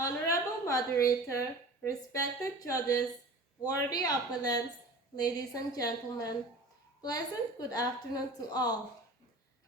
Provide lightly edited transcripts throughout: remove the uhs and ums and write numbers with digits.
Honorable moderator, respected judges, worthy appellants, ladies and gentlemen, pleasant good afternoon to all.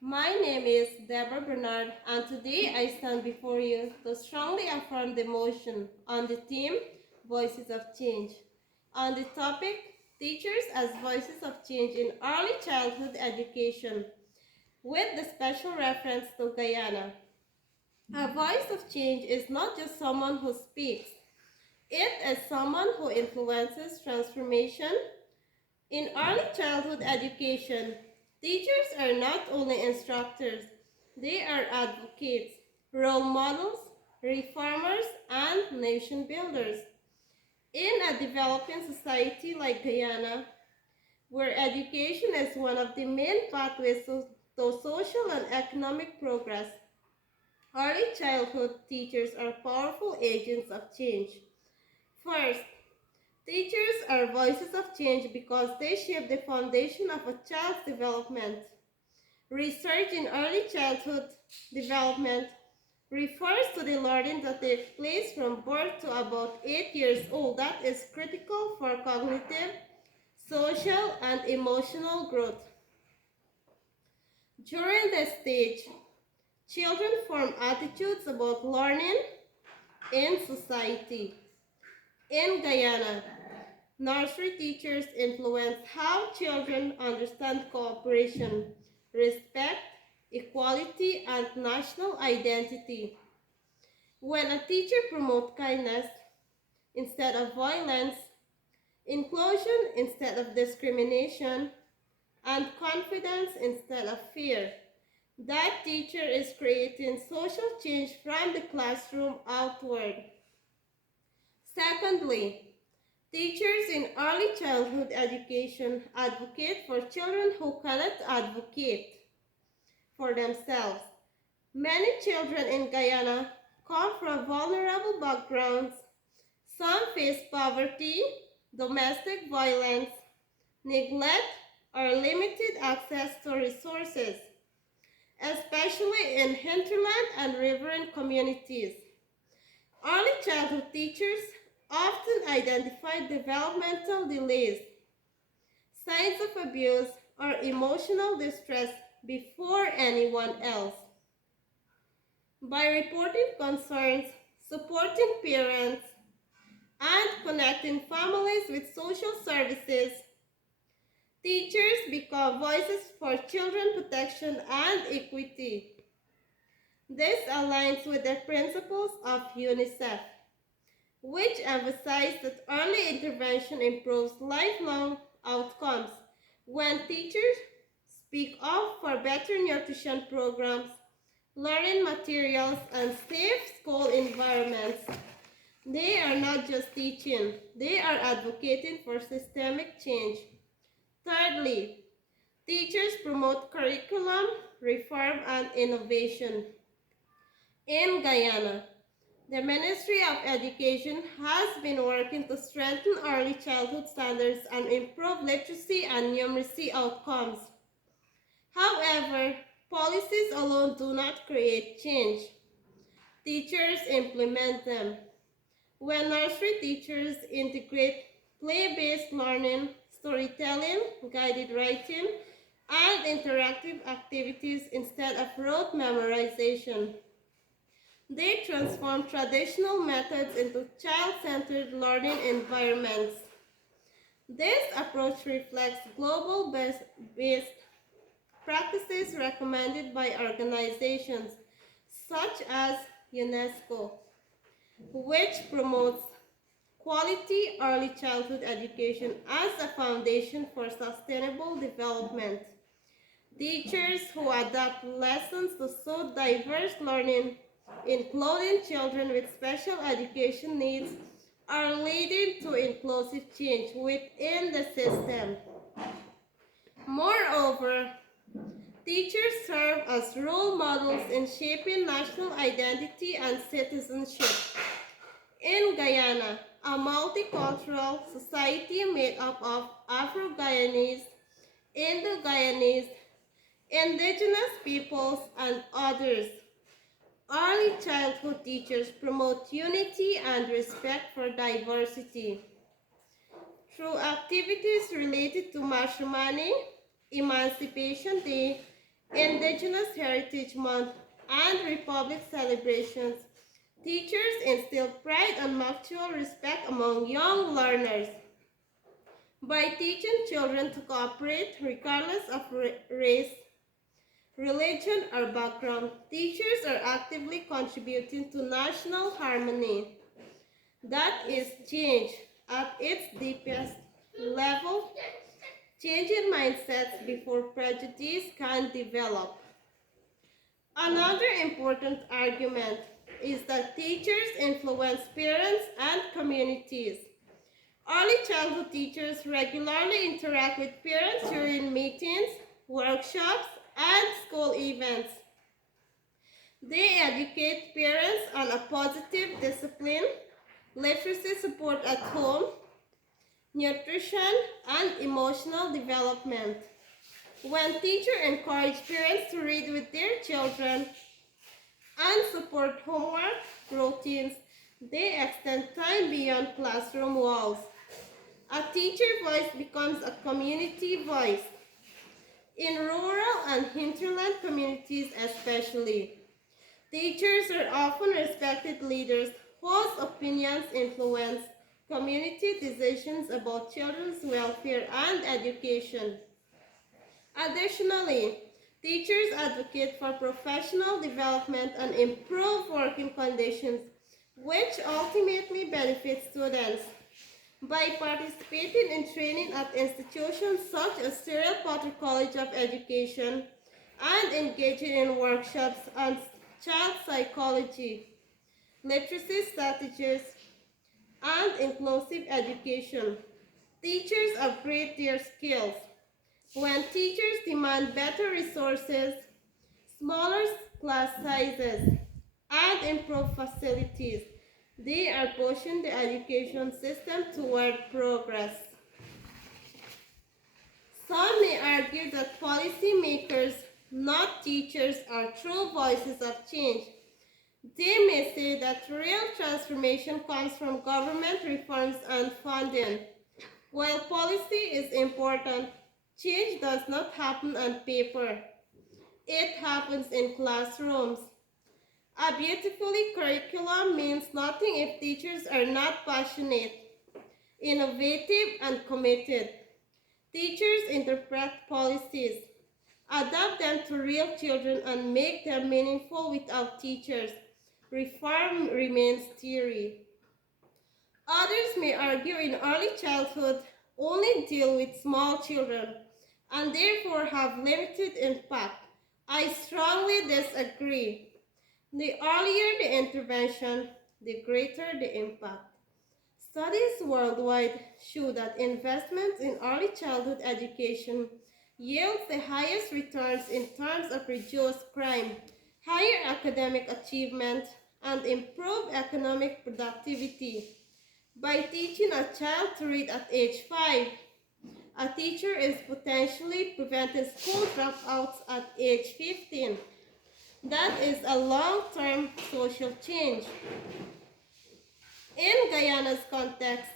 My name is Deborah Bernard, and today I stand before you to strongly affirm the motion on the theme Voices of Change. On the topic, Teachers as Voices of Change in Early Childhood Education, with the special reference to Guyana. A voice of change is not just someone who speaks, it is someone who influences transformation. In early childhood education, teachers are not only instructors, they are advocates, role models, reformers, and nation builders. In a developing society like Guyana, where education is one of the main pathways to social and economic progress, early childhood teachers are powerful agents of change. First, teachers are voices of change because they shape the foundation of a child's development. Research in early childhood development refers to the learning that takes place from birth to about 8 years old that is critical for cognitive, social, and emotional growth. During this stage, children form attitudes about learning in society. In Guyana, nursery teachers influence how children understand cooperation, respect, equality, and national identity. When a teacher promotes kindness instead of violence, inclusion instead of discrimination, and confidence instead of fear, that teacher is creating social change from the classroom outward. Secondly, teachers in early childhood education advocate for children who cannot advocate for themselves. Many children in Guyana come from vulnerable backgrounds. Some face poverty, domestic violence, neglect, or limited access to resources, especially in hinterland and riverine communities. Early childhood teachers often identify developmental delays, signs of abuse, or emotional distress before anyone else. By reporting concerns, supporting parents, and connecting families with social services, teachers become voices for children protection and equity. This aligns with the principles of UNICEF, which emphasize that early intervention improves lifelong outcomes. When teachers speak up for better nutrition programs, learning materials, and safe school environments, they are not just teaching, they are advocating for systemic change. Thirdly, teachers promote curriculum, reform, and innovation. In Guyana, the Ministry of Education has been working to strengthen early childhood standards and improve literacy and numeracy outcomes. However, policies alone do not create change. Teachers implement them. When nursery teachers integrate play-based learning, storytelling, guided writing, and interactive activities instead of rote memorization, they transform traditional methods into child-centered learning environments. This approach reflects global-based practices recommended by organizations such as UNESCO, which promotes quality early childhood education as a foundation for sustainable development. Teachers who adapt lessons to suit diverse learning, including children with special education needs, are leading to inclusive change within the system. Moreover, teachers serve as role models in shaping national identity and citizenship. In Guyana, a multicultural society made up of Afro-Guyanese, Indo-Guyanese, indigenous peoples, and others, Early childhood teachers promote unity and respect for diversity. Through activities related to Mashramani, Emancipation Day, Indigenous Heritage Month, and Republic celebrations, teachers instill pride and mutual respect among young learners. By teaching children to cooperate regardless of race, religion, or background, teachers are actively contributing to national harmony. That is change at its deepest level, changing mindsets before prejudice can develop. Another important argument is that teachers influence parents and communities. Early childhood teachers regularly interact with parents during meetings, workshops, and school events. They educate parents on a positive discipline, literacy support at home, nutrition, and emotional development. When teachers encourage parents to read with their children and support homework routines, they extend time beyond classroom walls. A teacher voice becomes a community voice. In rural and hinterland communities especially, teachers are often respected leaders whose opinions influence community decisions about children's welfare and education. Additionally, teachers advocate for professional development and improved working conditions, which ultimately benefit students. By participating in training at institutions such as Cyril Potter College of Education and engaging in workshops on child psychology, literacy strategies, and inclusive education, teachers upgrade their skills. When teachers demand better resources, smaller class sizes, and improved facilities, they are pushing the education system toward progress. Some may argue that policymakers, not teachers, are true voices of change. They may say that real transformation comes from government reforms and funding. While policy is important, change does not happen on paper. It happens in classrooms. A beautifully curriculum means nothing if teachers are not passionate, innovative, and committed. Teachers interpret policies, adapt them to real children, and make them meaningful without teachers. Reform remains theory. Others may argue in early childhood only deal with small children and therefore have limited impact. I strongly disagree. The earlier the intervention, the greater the impact. Studies worldwide show that investments in early childhood education yields the highest returns in terms of reduced crime, higher academic achievement, and improved economic productivity. By teaching a child to read at age 5, a teacher is potentially preventing school dropouts at age 15. That is a long-term social change. In Guyana's context,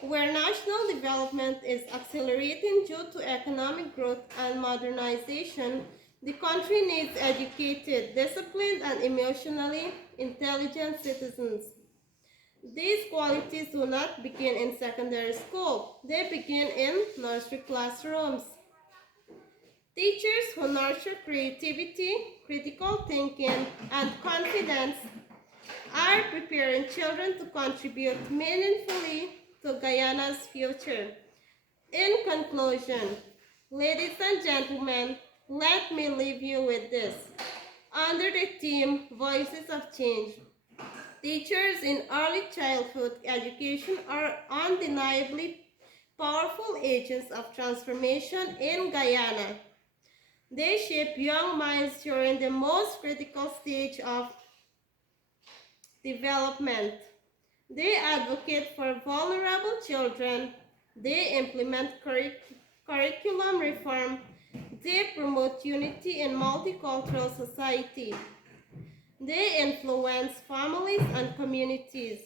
where national development is accelerating due to economic growth and modernization, the country needs educated, disciplined, and emotionally intelligent citizens. These qualities do not begin in secondary school. They begin in nursery classrooms. Teachers who nurture creativity, critical thinking, and confidence are preparing children to contribute meaningfully to Guyana's future. In conclusion, ladies and gentlemen, let me leave you with this. Under the theme Voices of Change, teachers in early childhood education are undeniably powerful agents of transformation in Guyana. They shape young minds during the most critical stage of development. They advocate for vulnerable children. They implement curriculum reform. They promote unity in multicultural society. They influence families and communities.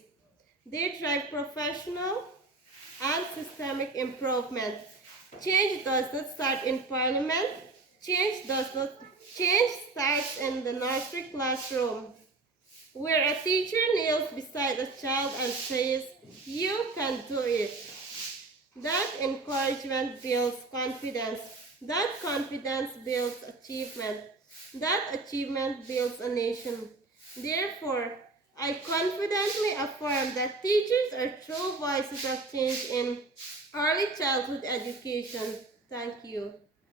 They drive professional and systemic improvement. Change does not start in parliament. Change starts in the nursery classroom, where a teacher kneels beside a child and says, "You can do it." That encouragement builds confidence. That confidence builds achievement. That achievement builds a nation. Therefore, I confidently affirm that teachers are true voices of change in early childhood education. Thank you.